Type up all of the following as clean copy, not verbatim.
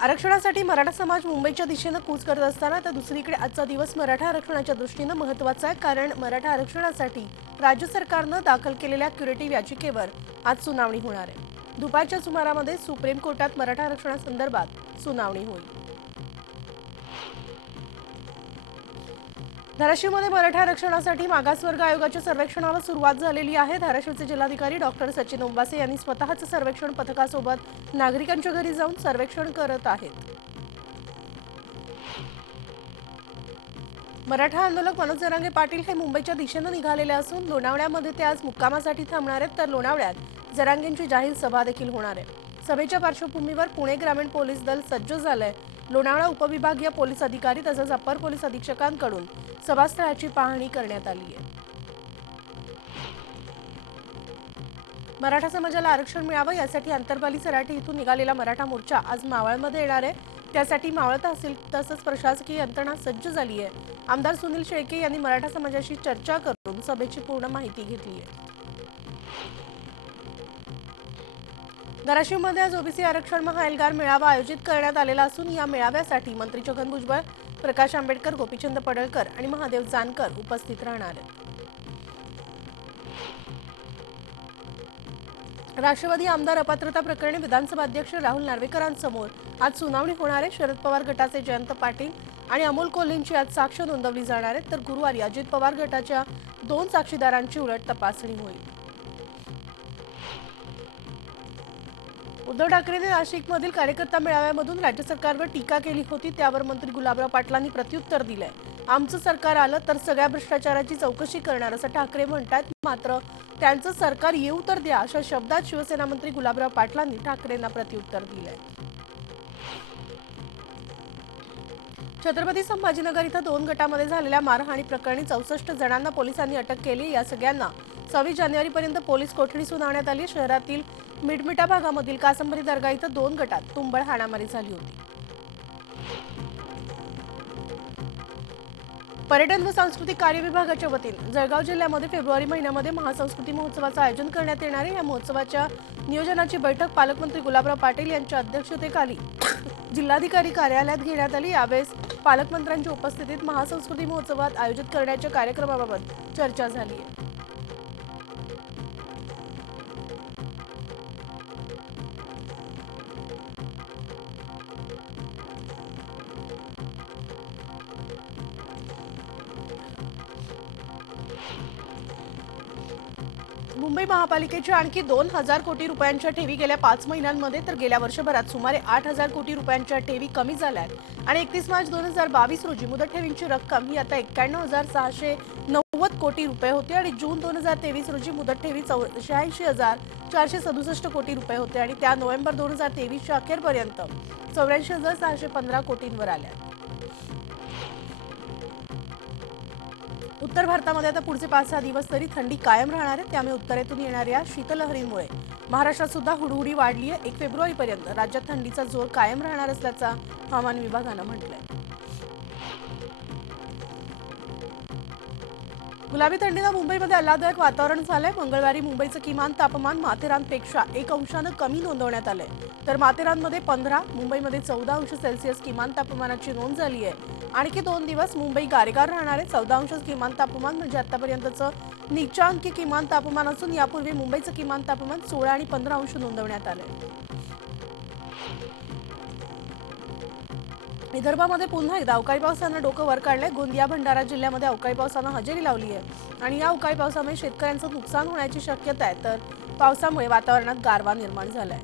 आरक्षणासाठी मराठा समाज मुंबईच्या दिशेने कूच करत असताना तर दुसरीकडे आजचा दिवस मराठा आरक्षणाच्या दृष्टीने महत्त्वाचा आहे। कारण मराठा आरक्षणासाठी राज्य सरकारने दाखल केलेल्या क्युरेटिव्ह याचिकेवर आज सुनावणी होणार आहे। दुपारच्या सुमारामध्ये सुप्रीम कोर्टात मराठा आरक्षणासंदर्भात सुनावणी होईल। धाराशिवमध्ये मराठा आरक्षणासाठी मागासवर्ग आयोगाच्या सर्वेक्षणाला सुरुवात झालेली आहे। धाराशिवचे जिल्हाधिकारी डॉक्टर सचिन उंबासे यांनी स्वतःचे सर्वेक्षण पथकासोबत नागरिकांच्या घरी जाऊन सर्वेक्षण करत आहेत। मराठा आंदोलक मनोज जरांगे पाटील हे मुंबईच्या दिशेने निघालेले असून लोणावळ्यामध्ये ते आज मुक्कामासाठी थांबणार आहेत। तर लोणावळ्यात जरांगेंची जाहीर सभा देखील होणार आहे। सभेच्या पार्श्वभूमीवर पुणे ग्रामीण पोलीस दल सज्ज झालंय। लोणावळा उपविभागीय पोलीस अधिकारी तसेच अप्पर पोलीस अधीक्षकांकडून सभास्थळाची पाहणी करण्यात आली आहे। मराठा समाजाला आरक्षण मिळावं यासाठी अंतरबाली सराटी इथून निघालेला मराठा मोर्चा आज मावळमध्ये येणार आहे। त्यासाठी मावळ तहसील तसंच प्रशासकीय यंत्रणा सज्ज झाली आहे। आमदार सुनील शेळके यांनी मराठा समाजाशी चर्चा करून सभेची पूर्ण माहिती घेतली आहे। धाराशिवमध्ये आज ओबीसी आरक्षण महाएल्गार मेळावा आयोजित करण्यात आलेला असून या मेळाव्यासाठी मंत्री छगन भुजबळ, प्रकाश आंबेडकर, गोपीचंद पडळकर आणि महादेव जानकर उपस्थित राहणार आहेत। राष्ट्रवादी आमदार अपात्रता प्रकरणी विधानसभा अध्यक्ष राहुल नार्वेकरांसमोर आज सुनावणी होणार आहे। शरद पवार गटाचे जयंत पाटील आणि अमोल कोल्हेंची आज साक्ष नोंदवली जाणार आहे। तर गुरुवारी अजित पवार गटाच्या 2 साक्षीदारांची उलट तपासणी होईल। उद्धव ठाकरेंनी नाशिकमधील कार्यकर्ता मेळाव्यामधून राज्य सरकारवर टीका केली होती। त्यावर मंत्री गुलाबराव पाटलांनी प्रत्युत्तर दिलंय। आमचं सरकार आलं तर सगळ्या भ्रष्टाचाराची चौकशी करणार असं ठाकरे म्हणतात। मात्र त्यांचं सरकार येऊ तर द्या अशा शब्दात शिवसेना मंत्री गुलाबराव पाटलांनी ठाकरेंना प्रत्युत्तर दिलंय। छत्रपती संभाजीनगर इथं 2 गटांमध्ये झालेल्या मारहाणी प्रकरणी 64 जणांना पोलिसांनी अटक केली। या सगळ्यांना 26 जानेवारीपर्यंत पोलीस कोठडी सुनावण्यात आली। शहरातील मिडमिटा भागामधील कासंबरी दर्गा इथं 2 गटात तुंबळ हाणामारी झाली होती। पर्यटन व सांस्कृतिक कार्य विभागाच्या वतीने जळगाव जिल्ह्यामध्ये फेब्रुवारी महिन्यामध्ये महासंस्कृती महोत्सवाचं आयोजन करण्यात येणार आहे। या महोत्सवाच्या नियोजनाची बैठक पालकमंत्री गुलाबराव पाटील यांच्या अध्यक्षतेखाली जिल्हाधिकारी कार्यालयात घेण्यात आली। यावेळेस पालकमंत्र्यांच्या उपस्थितीत महासंस्कृती महोत्सवात आयोजित करण्याच्या कार्यक्रमाबाबत चर्चा झाली आहे। मुंबई महापालिकेच्या आणखी 2000 कोटी रुपयांच्या ठेवी गेल्या 5 महिन्यांमध्ये तर गेल्या वर्षभरात सुमारे 8000 कोटी रुपयांच्या ठेवी कमी झाल्या आहेत। आणि 31 मार्च 2022 रोजी मुदत ठेवींची रक्कम ही आता 91,690 कोटी रुपये होती आणि जून 2023 रोजी मुदत ठेवी 86,467 कोटी रुपये होते आणि त्या नोव्हेंबर 2023 च्या अखेरपर्यंत 84,615 कोटींवर आल्या। उत्तर भारतामध्ये आता पुढचे 5-6 दिवस तरी थंडी कायम राहणार आहे। त्यामुळे उत्तरेतून येणाऱ्या शीतलहरीमुळे महाराष्ट्रात सुद्धा हुडहुडी वाढली आहे। 1 फेब्रुवारीपर्यंत राज्यात थंडीचा जोर कायम राहणार असल्याचा हवामान विभागाने म्हटलंय। गुलाबी थंडीने मुंबईमध्ये आल्हाददायक वातावरण झालंय। मंगळवारी मुंबईचं किमान तापमान माथेरानपेक्षा 1 अंशाने कमी नोंदवण्यात आलंय। तर माथेरानमध्ये 15, मुंबईमध्ये 14 अंश सेल्सिअस किमान तापमानाची नोंद झाली आहे। आणखी 2 दिवस मुंबई गारगार राहणार आहे। 14 अंश किमान तापमान म्हणजे आतापर्यंतचं नीचांकी किमान तापमान असून यापूर्वी मुंबईचं किमान तापमान 16 आणि 15 अंश नोंदवण्यात आलंय। विदर्भामध्ये पुन्हा एकदा अवकाळी पावसानं डोकं वर काढलंय। गोंदिया भंडारा जिल्ह्यामध्ये अवकाळी पावसानं हजेरी लावली आहे आणि या अवकाळी पावसामुळे शेतकऱ्यांचं नुकसान होण्याची शक्यता आहे। तर पावसामुळे वातावरणात गारवा निर्माण झालाय।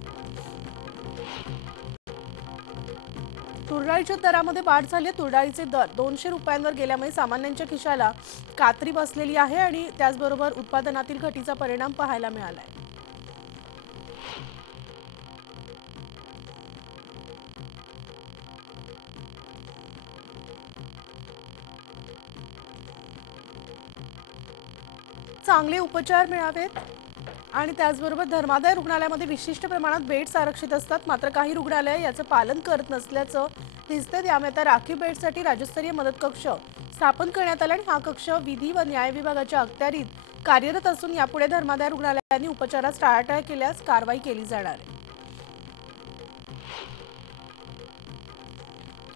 तुरडाळीच्या दरामध्ये वाढ झाली आहे। तुरडाळीचे दर 200 रुपयांवर गेल्यामुळे सामान्यांच्या खिशाला कात्री बसलेली आहे आणि त्याचबरोबर उत्पादनातील घटीचा परिणाम पाहायला मिळालाय। चांगले उपचार मिळावेत आणि त्याचबरोबर धर्मादाय रुग्णालयामध्ये विशिष्ट प्रमाणात बेड्स आरक्षित असतात। मात्र काही रुग्णालय याचं पालन करत नसल्याचं दिसते। त्यामुळे आता राखीव बेड्ससाठी राज्यस्तरीय मदत कक्ष स्थापन करण्यात आला आणि हा कक्ष विधी व न्याय विभागाच्या अखत्यारीत कार्यरत असून यापुढे धर्मादाय रुग्णालयांनी उपचारास टाळाटाळ केल्यास कारवाई केली जाणार आहे।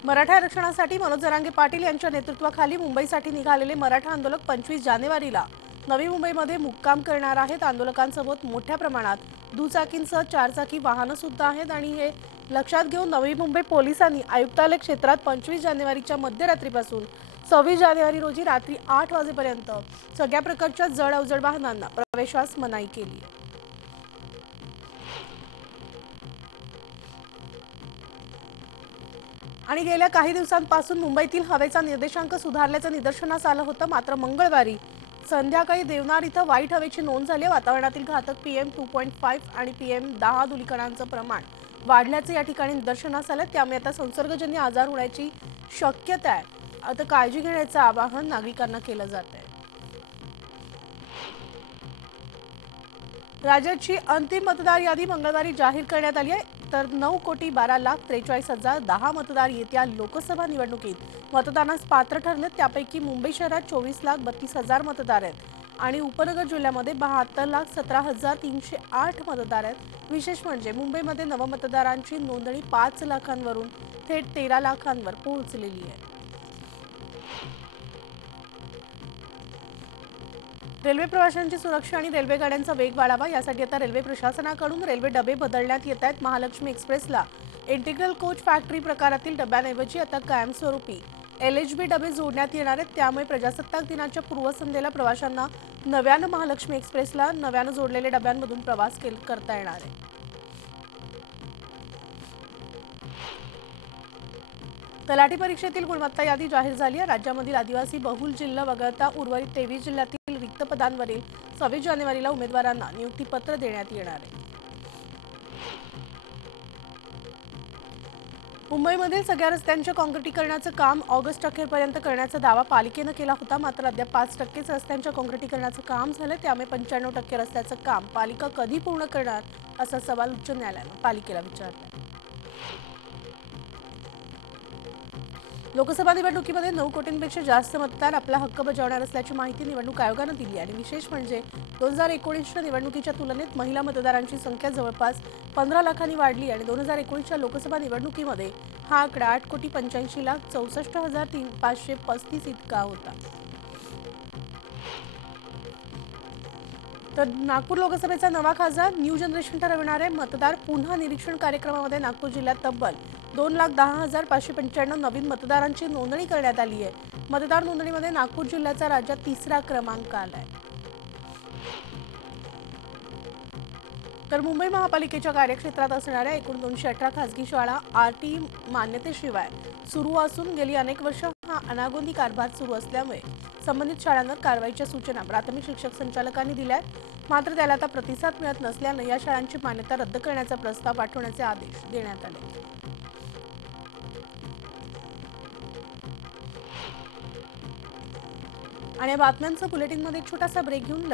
मराठा आरक्षणासाठी मनोज जरांगे पाटील यांच्या नेतृत्वाखाली मुंबईसाठी निघालेले मराठा आंदोलक 25 जानेवारीला नवी मुंबईमध्ये मुक्काम करणार आहेत। आंदोलकांसोबत मोठ्या प्रमाणात दुचाकींसह चारचाकी वाहनं सुद्धा आहेत आणि हे लक्षात घेऊन नवी मुंबई पोलिसांनी आयुक्तालय क्षेत्रात 25 जानेवारीच्या मध्यरात्रीपासून 26 जानेवारी रोजी रात्री 8 वाजेपर्यंत सगळ्या प्रकारच्या जड अवजड वाहनांना प्रवेशास मनाई केली आहे। आणि गेल्या काही दिवसांपासून मुंबईतील हवेचा निर्देशांक सुधारल्याचं निदर्शनास आलं होतं। मात्र मंगळवारी संध्याकाळी देवनार इथं वाईट हवेची नोंद झाली। वातावरणातील घातक PM 2.5 आणि PM10 धुलीकणांचं प्रमाण वाढल्याचं या ठिकाणी निदर्शनास आलं। त्यामुळे आता संसर्गजन्य आजार होण्याची शक्यता आहे। आता काळजी घेण्याचं आवाहन नागरिकांना केलं जात आहे। राज्याची अंतिम मतदार यादी मंगळवारी जाहीर करण्यात आली आहे। तर 9,12,43,010 मतदार येत्या लोकसभा निवडणुकीत मतदानास पात्र ठरले। त्यापैकी मुंबई शहरात 24,32,000 मतदार आहेत आणि उपनगर जिल्ह्यामध्ये 72,17,308 मतदार आहेत। विशेष म्हणजे मुंबईमध्ये नवमतदारांची नोंदणी 5 लाखांवरून थेट 13 लाखांवर पोहोचलेली आहे। रेल्वे प्रवाशांची सुरक्षा आणि रेल्वे गाड्यांचा वेग वाढावा यासाठी आता रेल्वे प्रशासनाकडून रेल्वे डबे बदलण्यात येत आहेत। महालक्ष्मी एक्सप्रेसला इंटिग्रल कोच फॅक्टरी प्रकारातील डब्यांऐवजी आता कायमस्वरूपी LHB डबे जोडण्यात येणार आहेत। त्यामुळे प्रजासत्ताक दिनाच्या पूर्वसंध्येला प्रवाशांना नव्यानं महालक्ष्मी एक्सप्रेसला नव्यानं जोडलेल्या डब्यांमधून प्रवास करता येणार आहे। तलाठी परीक्षेतील गुणवत्ता यादी जाहीर झाली आहे। राज्यामधील आदिवासी बहुल जिल्हा वगळता उर्वरित 23 जिल्ह्यातील रिक्त पदांवरील 26 जानेवारीला उमेदवारांना नियुक्तीपत्र देण्यात येणार आहे। मुंबईमधील सगळ्या रस्त्यांच्या काँक्रिटीकरणाचं काम ऑगस्ट अखेरपर्यंत करण्याचा दावा पालिकेनं केला होता। मात्र अद्याप 5% रस्त्यांच्या काँक्रिटीकरणाचं काम झालं। त्यामुळे 95% रस्त्याचं काम पालिका कधी पूर्ण करणार असा सवाल उच्च न्यायालयानं पालिकेला विचारला। लोकसभा निवडणुकीमध्ये 9 कोटींपेक्षा जास्त मतदार आपला हक्क बजावणार असल्याची माहिती निवडणूक आयोगानं दिली आणि विशेष म्हणजे 2019च्या निवडणुकीच्या तुलनेत महिला मतदारांची संख्या जवळपास 15 लाखांनी वाढली आणि 2019च्या लोकसभा निवडणुकीमध्ये हा आकडा 8,85,64,535 इतका होता। तर नागपूर लोकसभेचा नवा खासदार न्यू जनरेशन ठरवणार आहे। मतदार पुन्हा निरीक्षण कार्यक्रमामध्ये नागपूर जिल्ह्यात तब्बल 2,10,595 नवीन मतदारांची नोंदणी करण्यात आली आहे। मतदार नोंदणीमध्ये नागपूर जिल्ह्याचा राज्यात 3रा क्रमांक आलाय। तर मुंबई महापालिकेच्या कार्यक्षेत्रात असणाऱ्या एकूण 218 खासगी शाळा RT मान्यतेशिवाय सुरू असून गेली अनेक वर्ष हा अनागोंदी कारभार सुरू असल्यामुळे संबंधित शाळांवर कारवाईच्या सूचना प्राथमिक शिक्षक संचालकांनी दिल्या। मात्र त्याला आता प्रतिसाद मिळत नसल्याने या शाळांची मान्यता रद्द करण्याचा प्रस्ताव पाठवण्याचे आदेश देण्यात आले। आणि या बातम्यांचं बुलेटिनमध्ये एक छोटासा ब्रेक घेऊन